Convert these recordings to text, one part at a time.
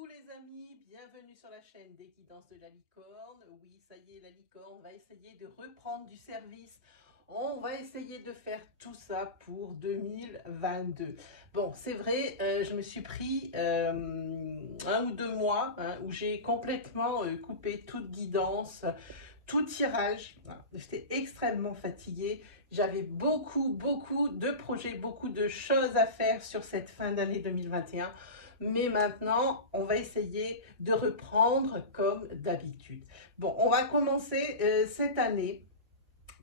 Coucou les amis, bienvenue sur la chaîne des guidances de la licorne. Oui, ça y est, la licorne va essayer de reprendre du service. On va essayer de faire tout ça pour 2022. Bon, c'est vrai, je me suis pris 1 ou 2 mois où j'ai complètement coupé toute guidance, tout tirage. J'étais extrêmement fatiguée. J'avais beaucoup de projets, beaucoup de choses à faire sur cette fin d'année 2021. Mais maintenant, on va essayer de reprendre comme d'habitude. Bon, on va commencer cette année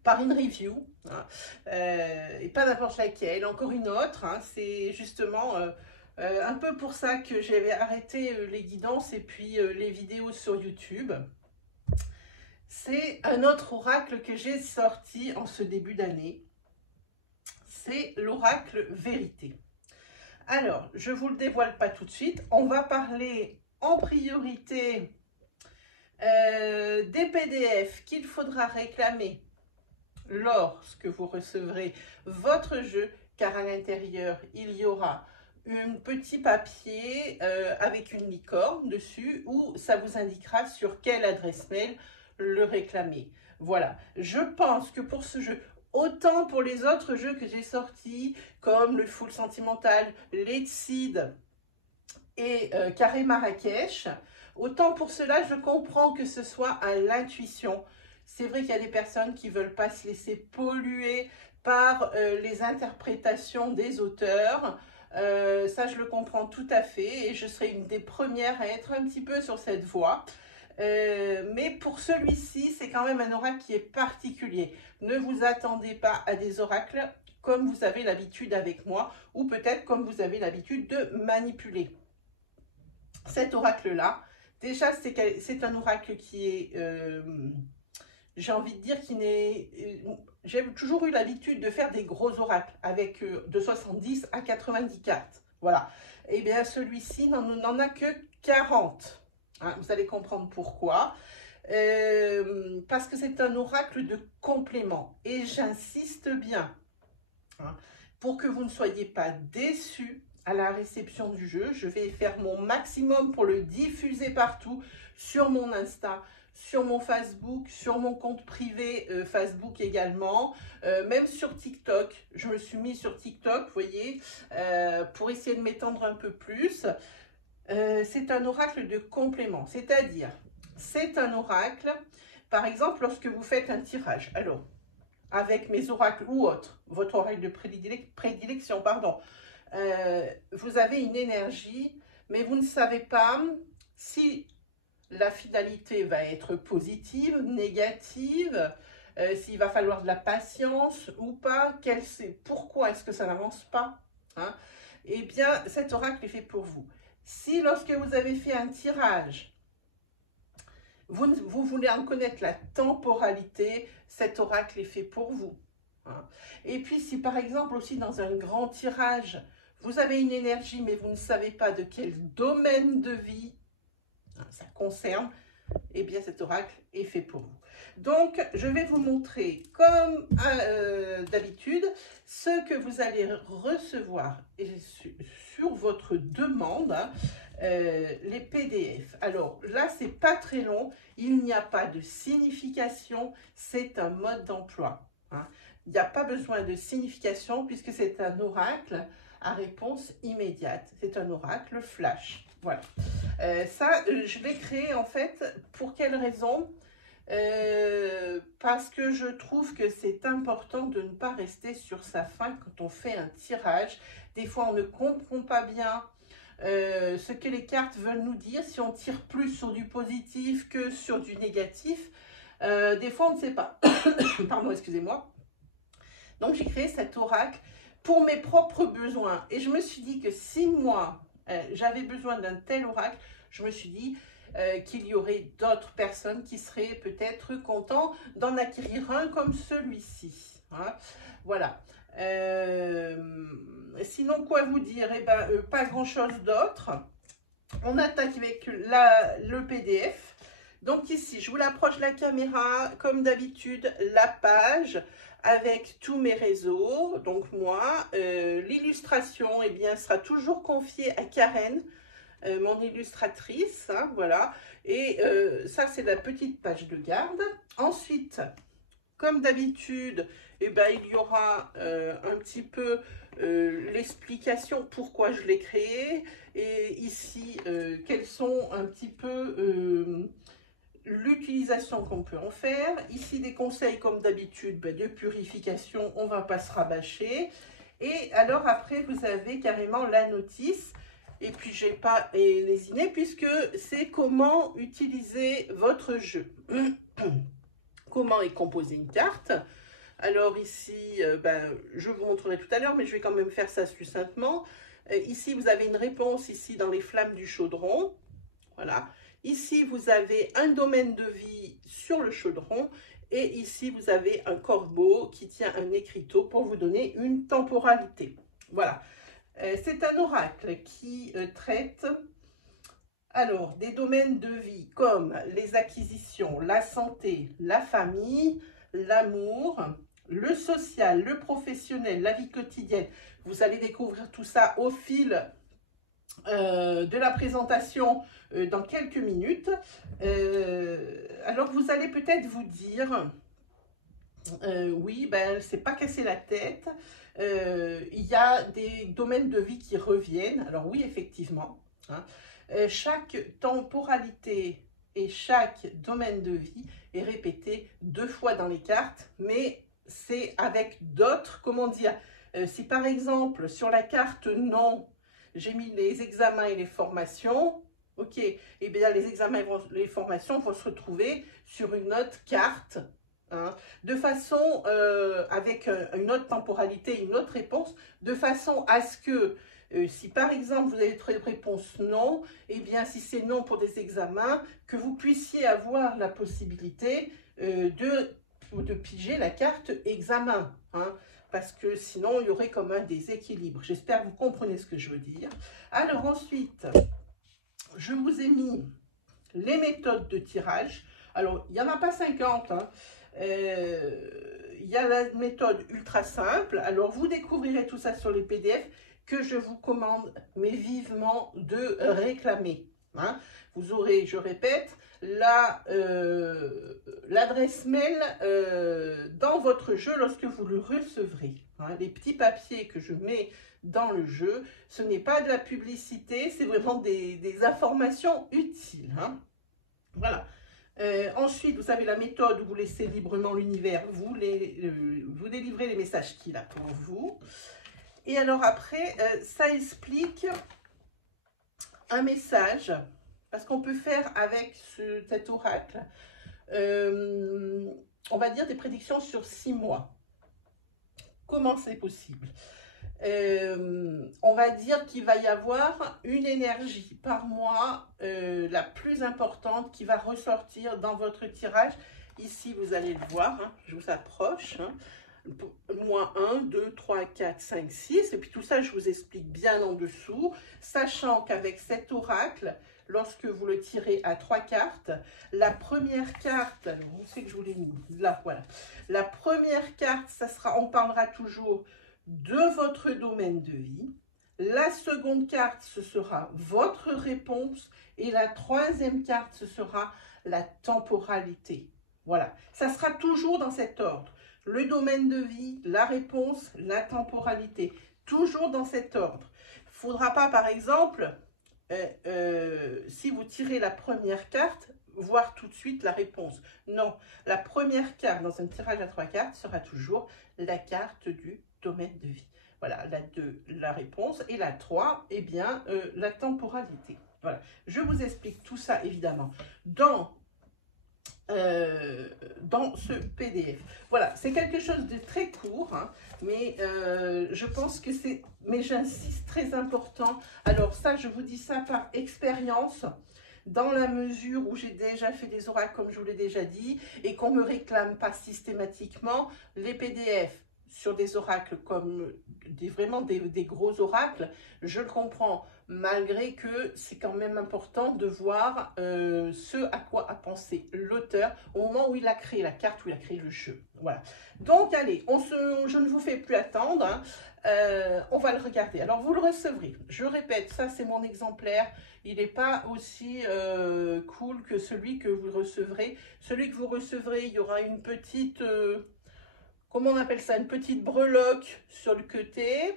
par une review, et pas n'importe laquelle, encore une autre. C'est justement un peu pour ça que j'avais arrêté les guidances et puis les vidéos sur YouTube. C'est un autre oracle que j'ai sorti en ce début d'année. C'est l'oracle Vérité. Alors, je ne vous le dévoile pas tout de suite. On va parler en priorité des PDF qu'il faudra réclamer lorsque vous recevrez votre jeu, car à l'intérieur, il y aura un petit papier avec une licorne dessus où ça vous indiquera sur quelle adresse mail le réclamer. Voilà, je pense que pour ce jeu, autant pour les autres jeux que j'ai sortis, comme le Full Sentimental, Let's Seed et Carré Marrakech, autant pour cela, je comprends que ce soit à l'intuition. C'est vrai qu'il y a des personnes qui ne veulent pas se laisser polluer par les interprétations des auteurs. Ça, je le comprends tout à fait et je serai une des premières à être un petit peu sur cette voie. Mais pour celui-ci, c'est quand même un oracle qui est particulier. Ne vous attendez pas à des oracles comme vous avez l'habitude avec moi, ou peut-être comme vous avez l'habitude de manipuler. Cet oracle-là, déjà, c'est un oracle qui est, j'ai envie de dire, j'ai toujours eu l'habitude de faire des gros oracles avec de 70 à 90 cartes. Voilà. Et bien, celui-ci n'en a que 40. Vous allez comprendre pourquoi. Parce que c'est un oracle de complément. Et j'insiste bien pour que vous ne soyez pas déçus à la réception du jeu. Je vais faire mon maximum pour le diffuser partout, sur mon Insta, sur mon Facebook, sur mon compte privé Facebook également, même sur TikTok. Je me suis mis sur TikTok, vous voyez, pour essayer de m'étendre un peu plus. C'est un oracle de complément, c'est-à-dire, c'est un oracle, par exemple, lorsque vous faites un tirage, alors, avec mes oracles ou autres, votre oracle de prédilection, pardon, vous avez une énergie, mais vous ne savez pas si la finalité va être positive, négative, s'il va falloir de la patience ou pas, pourquoi est-ce que ça n'avance pas, Eh bien, cet oracle est fait pour vous. Si lorsque vous avez fait un tirage, vous voulez en connaître la temporalité, cet oracle est fait pour vous. Et puis si par exemple aussi dans un grand tirage, vous avez une énergie mais vous ne savez pas de quel domaine de vie ça concerne, eh bien cet oracle est fait pour vous. Donc je vais vous montrer comme d'habitude ce que vous allez recevoir sur votre demande, les PDF. Alors là c'est pas très long, il n'y a pas de signification, c'est un mode d'emploi. Il n'y a pas besoin de signification puisque c'est un oracle à réponse immédiate. C'est un oracle flash. Voilà. Je l'ai créé en fait, pour quelle raison? Parce que je trouve que c'est important de ne pas rester sur sa faim quand on fait un tirage. Des fois, on ne comprend pas bien ce que les cartes veulent nous dire. Si on tire plus sur du positif que sur du négatif, des fois, on ne sait pas. Pardon, excusez-moi. Donc, j'ai créé cet oracle pour mes propres besoins. Et je me suis dit que si moi, j'avais besoin d'un tel oracle, je me suis dit qu'il y aurait d'autres personnes qui seraient peut-être contents d'en acquérir un comme celui-ci. Voilà. Sinon, quoi vous dire? Eh ben, pas grand-chose d'autre. On attaque avec le PDF. Donc ici, je vous l'approche de la caméra, comme d'habitude, la page avec tous mes réseaux. Donc moi, l'illustration, eh bien, sera toujours confiée à Karen. mon illustratrice, hein, voilà. Et ça, c'est la petite page de garde. Ensuite, comme d'habitude, eh ben, il y aura un petit peu l'explication pourquoi je l'ai créé. Et ici, quels sont un petit peu l'utilisation qu'on peut en faire. Ici, des conseils comme d'habitude ben, de purification, on ne va pas se rabâcher. Et alors après, vous avez carrément la notice. Et puis, j'ai pas lésiné puisque c'est comment utiliser votre jeu. Comment est composée une carte. Alors ici, ben, je vous montrerai tout à l'heure, mais je vais quand même faire ça succinctement. Ici, vous avez une réponse ici dans les flammes du chaudron. Voilà. Ici, vous avez un domaine de vie sur le chaudron. Et ici, vous avez un corbeau qui tient un écriteau pour vous donner une temporalité. Voilà. C'est un oracle qui traite alors des domaines de vie comme les acquisitions, la santé, la famille, l'amour, le social, le professionnel, la vie quotidienne. Vous allez découvrir tout ça au fil de la présentation dans quelques minutes. Alors vous allez peut-être vous dire, oui, ben c'est pas casser la tête, il y a des domaines de vie qui reviennent. Alors oui, effectivement, hein, chaque temporalité et chaque domaine de vie est répété 2 fois dans les cartes, mais c'est avec d'autres, comment dire, si par exemple sur la carte non, j'ai mis les examens et les formations, ok, et eh bien les examens et les formations vont se retrouver sur une autre carte, hein, de façon, avec une autre temporalité, une autre réponse, de façon à ce que, si par exemple vous avez une réponse non, et eh bien si c'est non pour des examens, que vous puissiez avoir la possibilité de piger la carte examen, hein, parce que sinon il y aurait comme un déséquilibre. J'espère que vous comprenez ce que je veux dire. Alors ensuite, je vous ai mis les méthodes de tirage. Alors, il n'y en a pas 50, hein. Il y a la méthode ultra simple. Alors, vous découvrirez tout ça sur les PDF que je vous commande, mais vivement, de réclamer. Hein. Vous aurez, je répète, l'adresse mail dans votre jeu lorsque vous le recevrez. Hein. Les petits papiers que je mets dans le jeu, ce n'est pas de la publicité, c'est vraiment des informations utiles. Hein. Voilà. Ensuite, vous avez la méthode où vous laissez librement l'univers, vous délivrez les messages qu'il a pour vous. Et alors après, ça explique un message, parce qu'on peut faire avec cet oracle, on va dire des prédictions sur 6 mois. Comment c'est possible ? On va dire qu'il va y avoir une énergie par mois la plus importante qui va ressortir dans votre tirage. Ici, vous allez le voir, hein, je vous approche. Hein, moins 1, 2, 3, 4, 5, 6. Et puis tout ça, je vous explique bien en dessous. Sachant qu'avec cet oracle, lorsque vous le tirez à 3 cartes, la première carte, alors où c'est que je vous l'ai mis ? Là, voilà. La première carte, ça sera, on parlera toujours de votre domaine de vie. La seconde carte, ce sera votre réponse. Et la troisième carte, ce sera la temporalité. Voilà, ça sera toujours dans cet ordre. Le domaine de vie, la réponse, la temporalité. Toujours dans cet ordre. Il ne faudra pas, par exemple, si vous tirez la première carte, voir tout de suite la réponse. Non, la première carte dans un tirage à 3 cartes sera toujours la carte du domaine de vie. Voilà, la 2, la réponse, et la 3, eh bien, la temporalité. Voilà, je vous explique tout ça, évidemment, dans ce PDF. Voilà, c'est quelque chose de très court, hein, mais je pense que c'est, mais j'insiste, très important. Alors ça, je vous dis ça par expérience, dans la mesure où j'ai déjà fait des oracles, comme je vous l'ai déjà dit, et qu'on ne me réclame pas systématiquement les PDF sur des oracles comme vraiment des gros oracles, je le comprends. malgré que c'est quand même important de voir ce à quoi a pensé l'auteur au moment où il a créé la carte, où il a créé le jeu. Voilà. Donc, allez, je ne vous fais plus attendre, hein. On va le regarder. Alors, vous le recevrez. Je répète, ça, c'est mon exemplaire. Il n'est pas aussi cool que celui que vous recevrez. Celui que vous recevrez, il y aura une petite... comment on appelle ça? Une petite breloque sur le côté.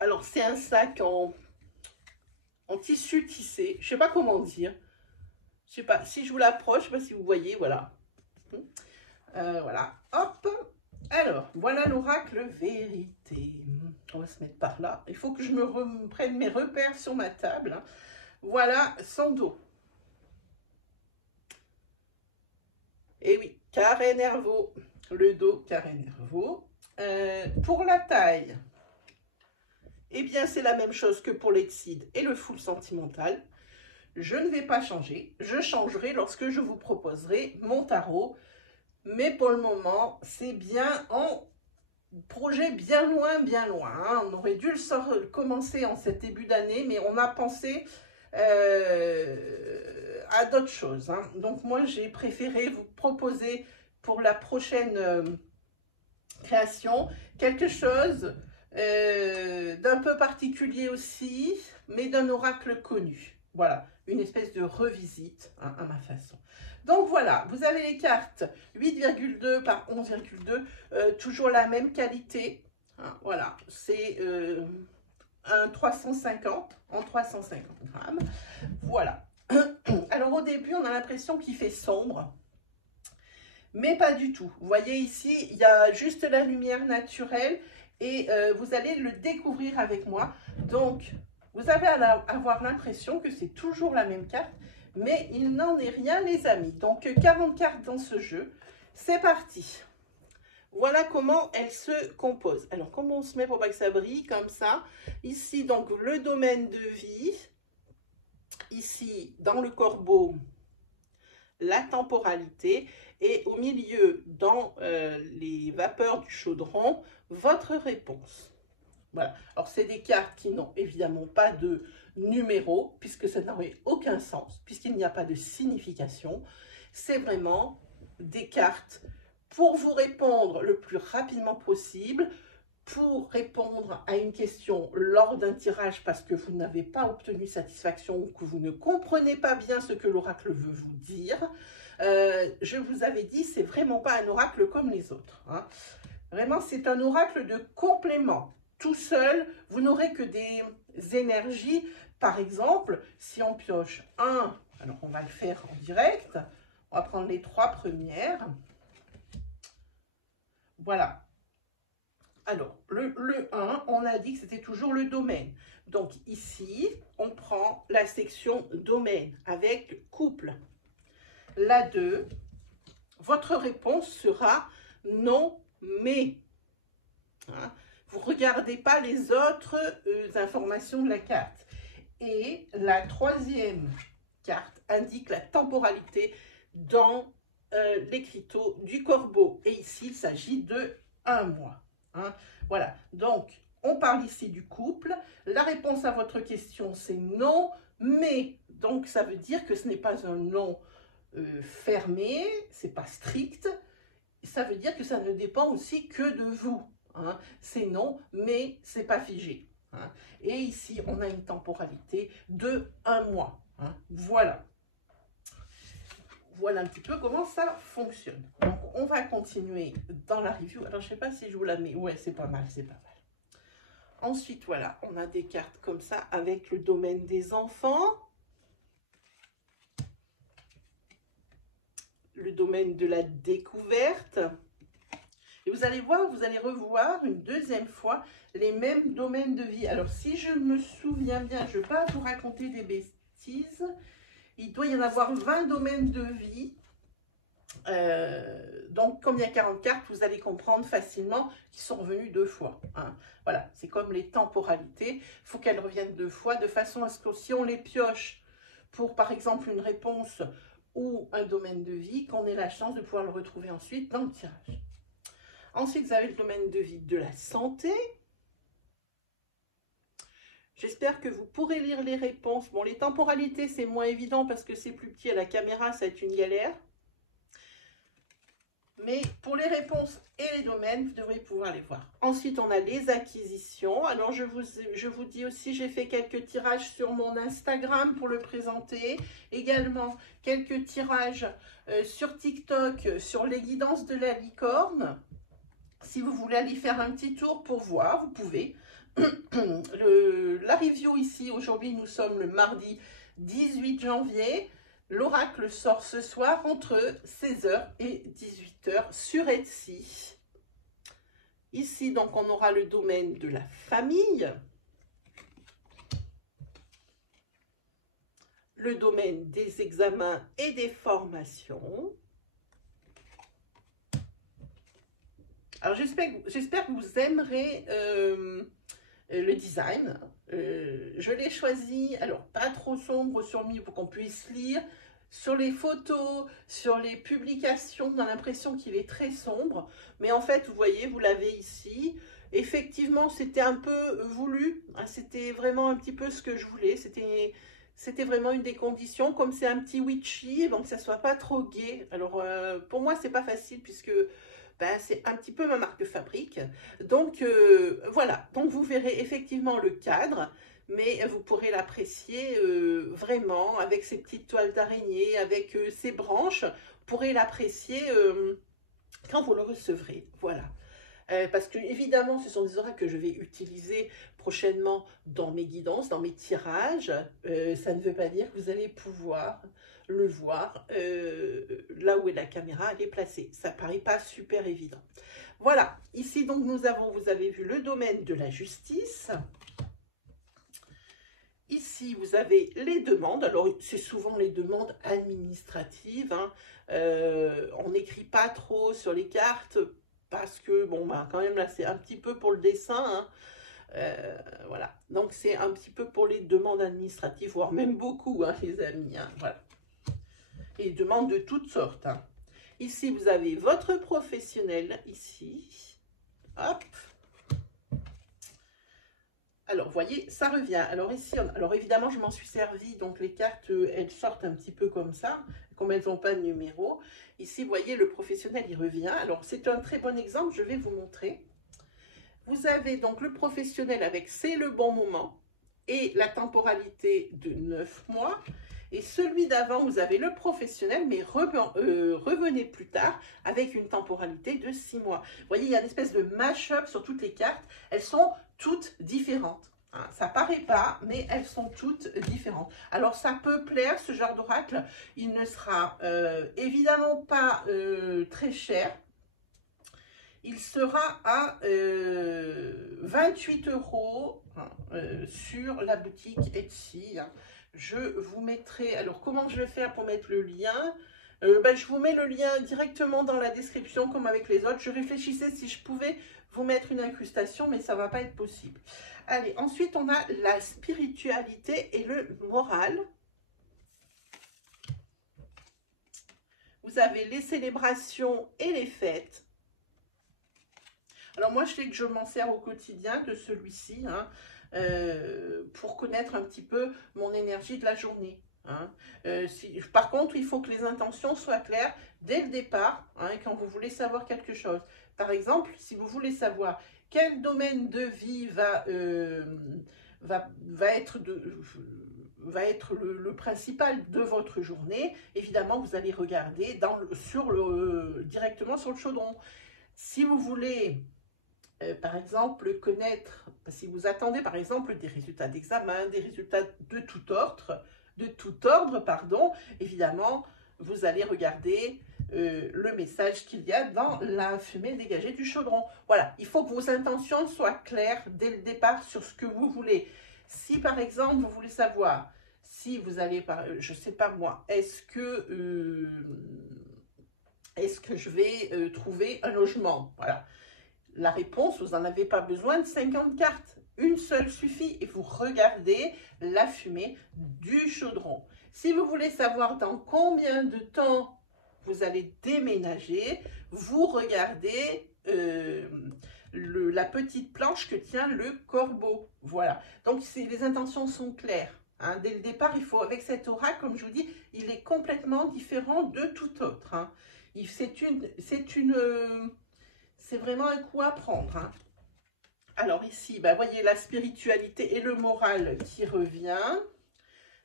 Alors, c'est un sac en tissu tissé. Je ne sais pas comment dire. Je sais pas. Si je vous l'approche, je ne sais pas si vous voyez. Voilà. Voilà. Hop. Alors, voilà l'oracle vérité. On va se mettre par là. Il faut que je me prenne mes repères sur ma table. Voilà son dos. Et oui, carré nerveux. Le dos, carré nerveux. Pour la taille, eh bien, c'est la même chose que pour l'excide et le full sentimental. Je ne vais pas changer. Je changerai lorsque je vous proposerai mon tarot. Mais pour le moment, c'est bien en projet bien loin, hein. On aurait dû le commencer en cet début d'année, mais on a pensé à d'autres choses, hein. Donc moi, j'ai préféré vous proposer pour la prochaine création quelque chose d'un peu particulier aussi, mais d'un oracle connu. Voilà, une espèce de revisite, hein, à ma façon. Donc voilà, vous avez les cartes 8,2 par 11,2, toujours la même qualité, hein, voilà, c'est un 350 en 350 grammes, voilà. Alors au début, on a l'impression qu'il fait sombre, mais pas du tout. Vous voyez ici, il y a juste la lumière naturelle et vous allez le découvrir avec moi. Donc, vous allez avoir l'impression que c'est toujours la même carte, mais il n'en est rien, les amis. Donc, 40 cartes dans ce jeu. C'est parti. Voilà comment elle se compose. Alors, comment on se met pour pas que ça brille comme ça? Ici, donc, le domaine de vie. Ici, dans le corbeau, la temporalité. Et au milieu, dans les vapeurs du chaudron, votre réponse. Voilà. Alors, c'est des cartes qui n'ont évidemment pas de numéro, puisque ça n'aurait aucun sens, puisqu'il n'y a pas de signification. C'est vraiment des cartes pour vous répondre le plus rapidement possible, pour répondre à une question lors d'un tirage parce que vous n'avez pas obtenu satisfaction ou que vous ne comprenez pas bien ce que l'oracle veut vous dire. Je vous avais dit, c'est vraiment pas un oracle comme les autres, hein. Vraiment, c'est un oracle de complément. Tout seul, vous n'aurez que des énergies. Par exemple, si on pioche un, alors on va le faire en direct, on va prendre les 3 premières. Voilà. Alors, le 1, on a dit que c'était toujours le domaine. Donc ici, on prend la section domaine avec couple. La 2, votre réponse sera non, mais. Hein? Vous ne regardez pas les autres informations de la carte. Et la 3e carte indique la temporalité dans l'écriteau du corbeau. Et ici, il s'agit de 1 mois. Hein? Voilà, donc on parle ici du couple. La réponse à votre question, c'est non, mais. Donc, ça veut dire que ce n'est pas un non fermé, c'est pas strict. Ça veut dire que ça ne dépend aussi que de vous. Hein. C'est non, mais c'est pas figé. Hein. Et ici, on a une temporalité de 1 mois. Hein. Voilà. Voilà un petit peu comment ça fonctionne. Donc, on va continuer dans la review. Alors, je ne sais pas si je vous la mets. Ouais, c'est pas mal, c'est pas mal. Ensuite, voilà, on a des cartes comme ça avec le domaine des enfants. Le domaine de la découverte. Et vous allez voir, vous allez revoir une 2e fois les mêmes domaines de vie. Alors, si je me souviens bien, je ne vais pas vous raconter des bêtises. Il doit y en avoir 20 domaines de vie. Donc, comme il y a 40 cartes, vous allez comprendre facilement qu'ils sont revenus 2 fois. Hein. Voilà, c'est comme les temporalités. Il faut qu'elles reviennent 2 fois, de façon à ce que si on les pioche pour, par exemple, une réponse ou un domaine de vie, qu'on ait la chance de pouvoir le retrouver ensuite dans le tirage. Ensuite, vous avez le domaine de vie de la santé, J'espère que vous pourrez lire les réponses. Bon, les temporalités, c'est moins évident parce que c'est plus petit à la caméra, ça va être une galère. Mais pour les réponses et les domaines, vous devrez pouvoir les voir. Ensuite, on a les acquisitions. Alors, je vous dis aussi, j'ai fait quelques tirages sur mon Instagram pour le présenter. Également, quelques tirages sur TikTok sur les guidances de la licorne. Si vous voulez aller faire un petit tour pour voir, vous pouvez. La review ici, aujourd'hui, nous sommes le mardi 18 janvier. L'oracle sort ce soir entre 16h et 18h sur Etsy. Ici, donc, on aura le domaine de la famille. Le domaine des examens et des formations. Alors, j'espère que vous aimerez le design. Je l'ai choisi, alors pas trop sombre sur lui pour qu'on puisse lire. Sur les photos, sur les publications, on a l'impression qu'il est très sombre. Mais en fait, vous voyez, vous l'avez ici. Effectivement, c'était un peu voulu. C'était vraiment un petit peu ce que je voulais. C'était vraiment une des conditions. Comme c'est un petit witchy, donc ça ne soit pas trop gai. Alors, pour moi, c'est pas facile puisque ben, c'est un petit peu ma marque de fabrique. Donc, voilà. Donc, vous verrez effectivement le cadre. Mais vous pourrez l'apprécier vraiment avec ses petites toiles d'araignée, avec ses branches. Vous pourrez l'apprécier quand vous le recevrez. Voilà. Parce que évidemment, ce sont des oracles que je vais utiliser prochainement dans mes guidances, dans mes tirages. Ça ne veut pas dire que vous allez pouvoir le voir là où est la caméra, elle est placée. Ça ne paraît pas super évident. Voilà. Ici, donc, vous avez vu le domaine de la justice. Ici, vous avez les demandes. Alors, c'est souvent les demandes administratives. Hein. On n'écrit pas trop sur les cartes parce que, bon, bah, quand même, là, c'est un petit peu pour le dessin. Hein. Voilà. Donc, c'est un petit peu pour les demandes administratives, voire même beaucoup, hein, les amis. Hein. Voilà. Et demandes de toutes sortes. Hein. Ici, vous avez votre professionnel, ici. Hop. Alors, vous voyez, ça revient. Alors ici, alors évidemment, je m'en suis servi. Donc, les cartes, elles sortent un petit peu comme ça, comme elles n'ont pas de numéro. Ici, vous voyez, le professionnel, il revient. Alors, c'est un très bon exemple. Je vais vous montrer. Vous avez donc le professionnel avec « c'est le bon moment » et la temporalité de 9 mois. Et celui d'avant, vous avez le professionnel, mais revenez plus tard avec une temporalité de 6 mois. Vous voyez, il y a une espèce de mash-up sur toutes les cartes. Elles sont toutes différentes. Hein, ça paraît pas, mais elles sont toutes différentes. Alors, ça peut plaire, ce genre d'oracle. Il ne sera évidemment pas très cher. Il sera à 28 € sur la boutique Etsy. Hein. Je vous mettrai... Alors, comment je vais faire pour mettre le lien? Je vous mets le lien directement dans la description, comme avec les autres. Je réfléchissais si je pouvais vous mettre une incrustation, mais ça ne va pas être possible. Allez, ensuite, on a la spiritualité et le moral. Vous avez les célébrations et les fêtes. Alors moi, je sais que je m'en sers au quotidien de celui-ci, hein, pour connaître un petit peu mon énergie de la journée. Hein. Par contre, il faut que les intentions soient claires dès le départ, hein, quand vous voulez savoir quelque chose. Par exemple, si vous voulez savoir quel domaine de vie va être le principal de votre journée, évidemment, vous allez regarder directement sur le chaudron. Si vous voulez... par exemple, connaître, si vous attendez par exemple des résultats d'examen, des résultats de tout ordre, pardon, évidemment, vous allez regarder le message qu'il y a dans la fumée dégagée du chaudron. Voilà, il faut que vos intentions soient claires dès le départ sur ce que vous voulez. Si par exemple, vous voulez savoir si vous allez, je ne sais pas moi, est-ce que je vais trouver un logement? Voilà. La réponse, vous n'en avez pas besoin de 50 cartes. Une seule suffit et vous regardez la fumée du chaudron. Si vous voulez savoir dans combien de temps vous allez déménager, vous regardez la petite planche que tient le corbeau. Voilà. Donc, les intentions sont claires. Hein. Dès le départ, il faut, avec cet oracle, comme je vous dis, il est complètement différent de tout autre. Hein. C'est vraiment un coup à prendre. Hein. Alors ici, bah, voyez la spiritualité et le moral qui revient.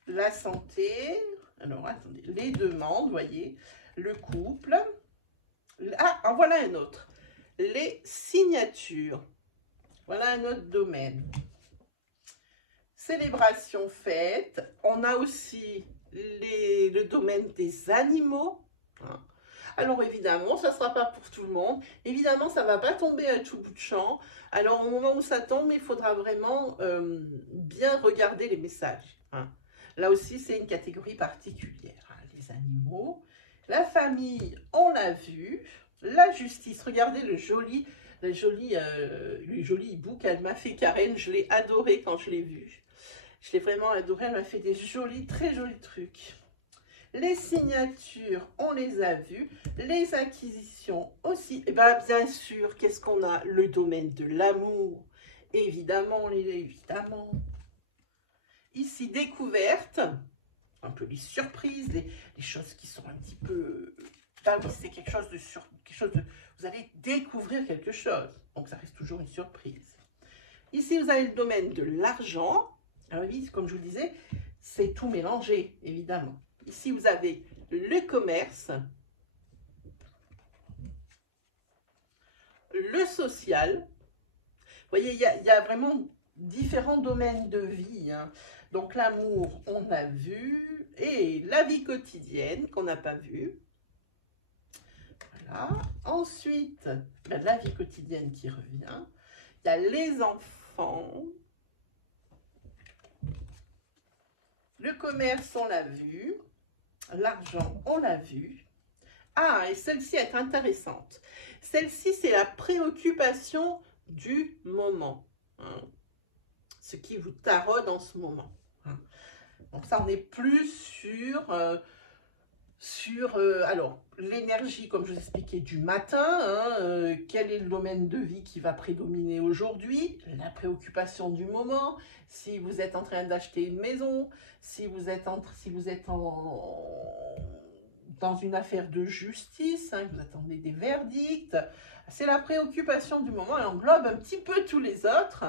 La santé. Alors, attendez, les demandes, voyez. Le couple. Ah, en voilà un autre. Les signatures. Voilà un autre domaine. Célébration, fête. On a aussi le domaine des animaux. Hein. Alors évidemment, ça ne sera pas pour tout le monde. Évidemment, ça ne va pas tomber à tout bout de champ. Alors au moment où ça tombe, il faudra vraiment bien regarder les messages. Hein. Là aussi, c'est une catégorie particulière. Hein. Les animaux, la famille, on l'a vu. La justice, regardez le joli hibou qu'elle m'a fait Karen. Je l'ai adoré quand je l'ai vu. Je l'ai vraiment adoré. Elle m'a fait des jolis, très jolis trucs. Les signatures, on les a vues. Les acquisitions aussi. Et bien, bien sûr, qu'est-ce qu'on a? Le domaine de l'amour. Évidemment, évidemment. Ici, découverte. Un peu les surprises, les choses qui sont un petit peu... Ah oui, c'est quelque chose de... Vous allez découvrir quelque chose. Donc, ça reste toujours une surprise. Ici, vous avez le domaine de l'argent. Alors oui, comme je vous le disais, c'est tout mélangé, évidemment. Ici, vous avez le commerce, le social. Vous voyez, il y a vraiment différents domaines de vie. Hein. Donc, l'amour, on a vu. Et la vie quotidienne, qu'on n'a pas vue. Voilà. Ensuite, la vie quotidienne qui revient. Il y a les enfants. Le commerce, on l'a vu. L'argent, on l'a vu. Ah, et celle-ci est intéressante. Celle-ci, c'est la préoccupation du moment. Hein. Ce qui vous taraude en ce moment. Hein. Donc ça, on est plus alors, l'énergie, comme je vous expliquais, du matin. Hein, quel est le domaine de vie qui va prédominer aujourd'hui? La préoccupation du moment. Si vous êtes en train d'acheter une maison, si vous êtes dans une affaire de justice, hein, vous attendez des verdicts, c'est la préoccupation du moment. Elle englobe un petit peu tous les autres,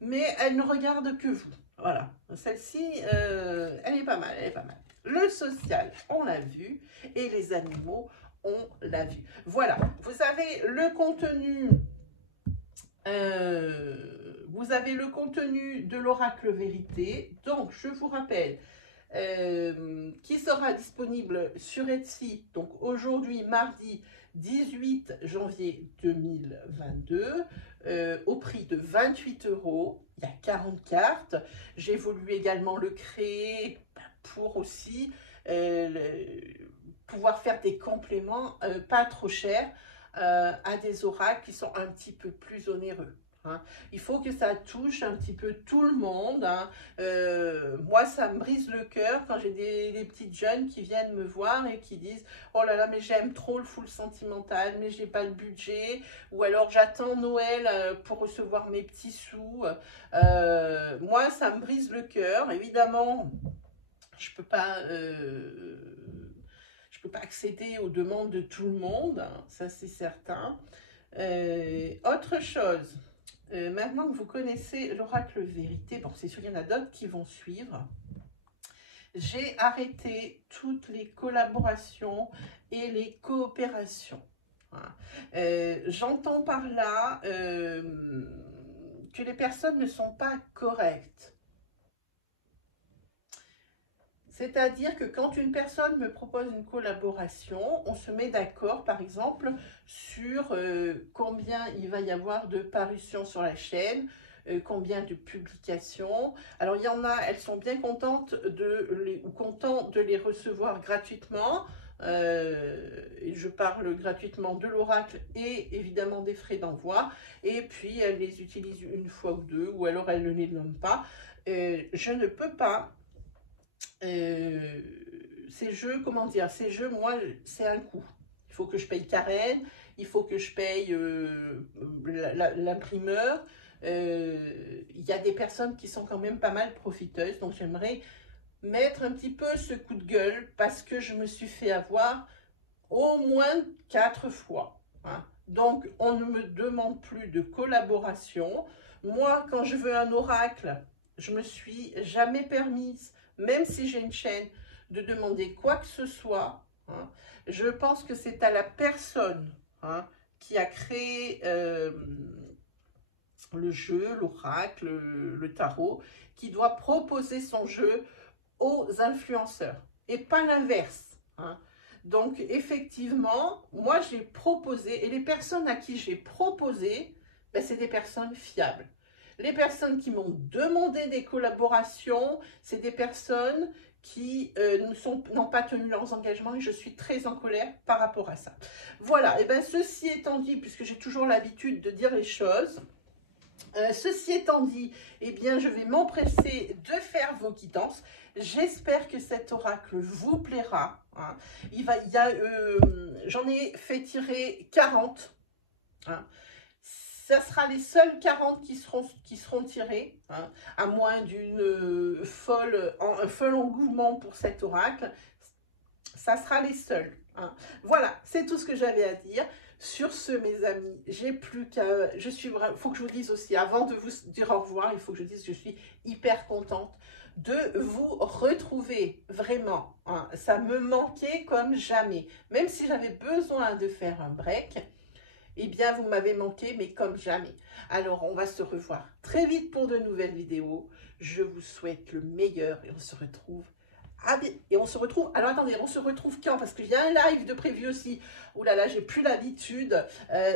mais elle ne regarde que vous. Voilà, celle-ci, elle est pas mal, elle est pas mal. Le social, on l'a vu, et les animaux, on l'a vu. Voilà, vous avez le contenu, de l'oracle vérité. Donc, je vous rappelle, qui sera disponible sur Etsy, donc aujourd'hui, mardi 18 janvier 2022, au prix de 28 €. Il y a 40 cartes. J'ai voulu également le créer pour aussi pouvoir faire des compléments pas trop chers à des oracles qui sont un petit peu plus onéreux. Hein. Il faut que ça touche un petit peu tout le monde. Hein. Moi, ça me brise le cœur quand j'ai des petites jeunes qui viennent me voir et qui disent « Oh là là, mais j'aime trop le full sentimental, mais j'ai pas le budget. » Ou alors « J'attends Noël pour recevoir mes petits sous. » Moi, ça me brise le cœur. Évidemment, je peux pas accéder aux demandes de tout le monde. Hein, ça, c'est certain. Autre chose. Maintenant que vous connaissez l'oracle vérité, bon, c'est sûr qu'il y en a d'autres qui vont suivre. J'ai arrêté toutes les collaborations et les coopérations. Hein. J'entends par là que les personnes ne sont pas correctes. C'est-à-dire que quand une personne me propose une collaboration, on se met d'accord, par exemple, sur combien il va y avoir de parutions sur la chaîne, combien de publications. Alors, il y en a, elles sont bien contentes contents de les recevoir gratuitement. Et je parle gratuitement de l'oracle et évidemment des frais d'envoi. Et puis, elles les utilisent une fois ou deux, ou alors elles ne les nomment pas. Je ne peux pas... ces jeux, moi, c'est un coût. Il faut que je paye Karen, il faut que je paye l'imprimeur. Il y a des personnes qui sont quand même pas mal profiteuses, donc j'aimerais mettre un petit peu ce coup de gueule parce que je me suis fait avoir au moins 4 fois. Hein. Donc, on ne me demande plus de collaboration. Moi, quand je veux un oracle, je me suis jamais permise, même si j'ai une chaîne, de demander quoi que ce soit. Hein. Je pense que c'est à la personne qui a créé le jeu, l'oracle, le tarot, qui doit proposer son jeu aux influenceurs et pas l'inverse. Hein. Donc, effectivement, moi, j'ai proposé, et les personnes à qui j'ai proposé, ben, c'est des personnes fiables. Les personnes qui m'ont demandé des collaborations, c'est des personnes qui n'ont pas tenu leurs engagements et je suis très en colère par rapport à ça. Voilà, et bien ceci étant dit, puisque j'ai toujours l'habitude de dire les choses, ceci étant dit, eh bien, je vais m'empresser de faire vos guidances. J'espère que cet oracle vous plaira. Hein. J'en ai fait tirer 40. Hein. Ça sera les seuls 40 qui seront tirés, hein, à moins un folle engouement pour cet oracle. Ça sera les seuls. Hein. Voilà, c'est tout ce que j'avais à dire. Sur ce, mes amis, j'ai plus qu'à... Il faut que je vous dise aussi, avant de vous dire au revoir, il faut que je dise que je suis hyper contente de vous retrouver, vraiment. Hein. Ça me manquait comme jamais. Même si j'avais besoin de faire un break, eh bien, vous m'avez manqué, mais comme jamais. Alors, on va se revoir très vite pour de nouvelles vidéos. Je vous souhaite le meilleur et on se retrouve. Alors attendez, on se retrouve quand? Parce qu'il y a un live de prévu aussi. Ouh là là, j'ai plus l'habitude.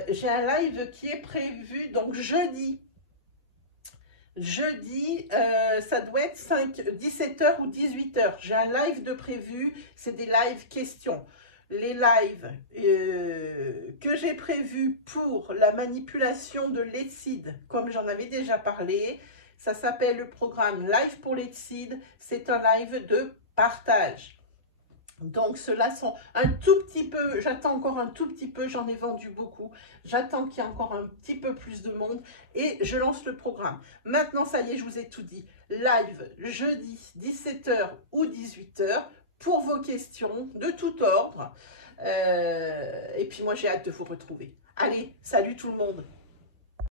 J'ai un live qui est prévu, donc jeudi. Jeudi, ça doit être 17h ou 18h. J'ai un live de prévu, c'est des lives questions. Les lives que j'ai prévus pour la manipulation de l'Etsid, comme j'en avais déjà parlé, ça s'appelle le programme Live pour l'Etsid. C'est un live de partage. Donc, ceux-là sont un tout petit peu, j'attends encore un tout petit peu, j'en ai vendu beaucoup. J'attends qu'il y ait encore un petit peu plus de monde et je lance le programme. Maintenant, ça y est, je vous ai tout dit. Live jeudi, 17h ou 18h pour vos questions de tout ordre. Et puis, moi, j'ai hâte de vous retrouver. Allez, salut tout le monde!